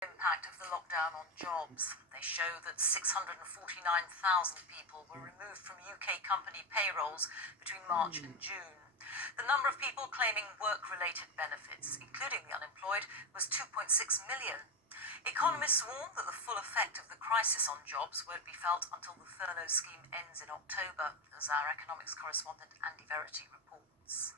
Impact of the lockdown on jobs. They show that 649,000 people were removed from UK company payrolls between March and June. The number of people claiming work-related benefits, including the unemployed, was 2.6 million. Economists warn that the full effect of the crisis on jobs won't be felt until the furlough scheme ends in October, as our economics correspondent Andy Verity reports.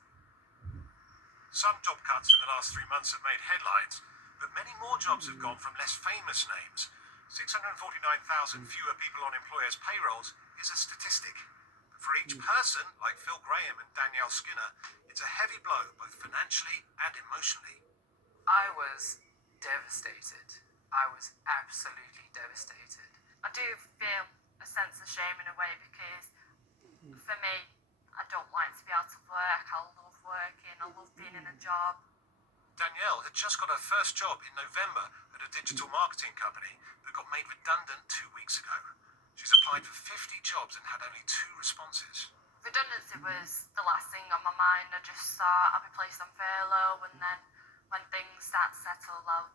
Some job cuts in the last 3 months have made headlines, but many more jobs have gone from less famous names. 649,000 fewer people on employers' payrolls is a statistic. But for each person, like Phil Graham and Danielle Skinner, it's a heavy blow, both financially and emotionally. I was devastated. I was absolutely devastated. I do feel a sense of shame in a way because, for me, I don't like to be out of work. I love working. I love being in a job. Danielle had just got her first job in November at a digital marketing company that got made redundant 2 weeks ago. She's applied for 50 jobs and had only 2 responses. Redundancy was the last thing on my mind. I just thought I'll be placed on furlough, and then when things start to settle, I'll,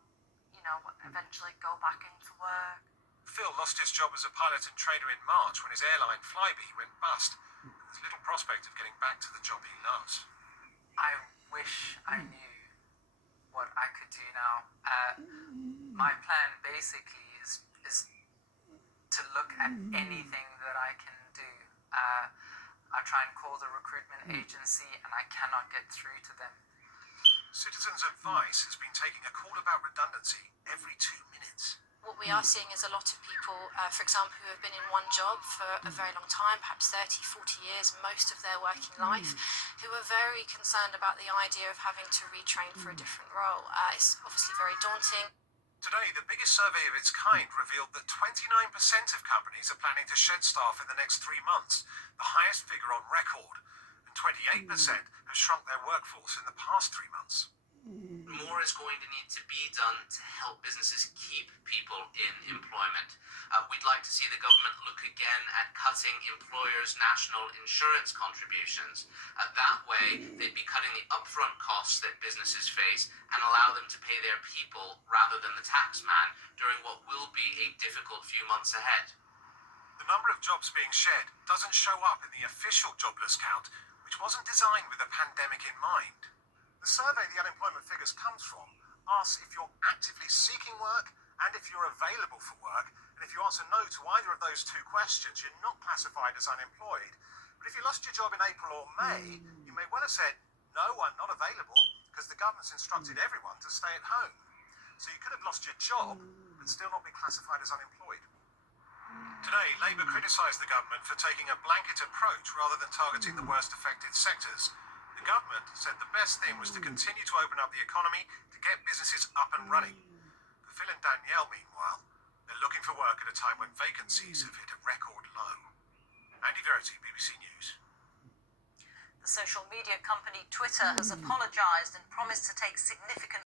eventually go back into work. Phil lost his job as a pilot and trainer in March when his airline Flybe went bust. There's little prospect of getting back to the job he loves. I wish I knew what I could do now. My plan basically is to look at anything that I can do. I try and call the recruitment agency and I cannot get through to them. Citizens Advice has been taking a call about redundancy every 2 minutes. What we are seeing is a lot of people, for example, who have been in one job for a very long time, perhaps 30, 40 years, most of their working life, who are very concerned about the idea of having to retrain for a different role. It's obviously very daunting. Today, the biggest survey of its kind revealed that 29% of companies are planning to shed staff in the next 3 months, the highest figure on record, and 28% have shrunk their workforce in the past 3 months. More is going to need to be done to help businesses keep people in employment. We'd like to see the government look again at cutting employers' national insurance contributions. That way, they'd be cutting the upfront costs that businesses face and allow them to pay their people rather than the tax man during what will be a difficult few months ahead. The number of jobs being shed doesn't show up in the official jobless count, which wasn't designed with a pandemic in mind. The survey the unemployment figures comes from asks if you're actively seeking work and if you're available for work, and if you answer no to either of those 2 questions, you're not classified as unemployed. But if you lost your job in April or May, you may well have said, no, I'm not available, because the government's instructed everyone to stay at home. So you could have lost your job, but still not be classified as unemployed. Today, Labour criticised the government for taking a blanket approach rather than targeting the worst affected sectors. The government said the best thing was to continue to open up the economy to get businesses up and running. For Phil and Danielle, meanwhile, they're looking for work at a time when vacancies have hit a record low. Andy Verity, BBC News. The social media company Twitter has apologised and promised to take significant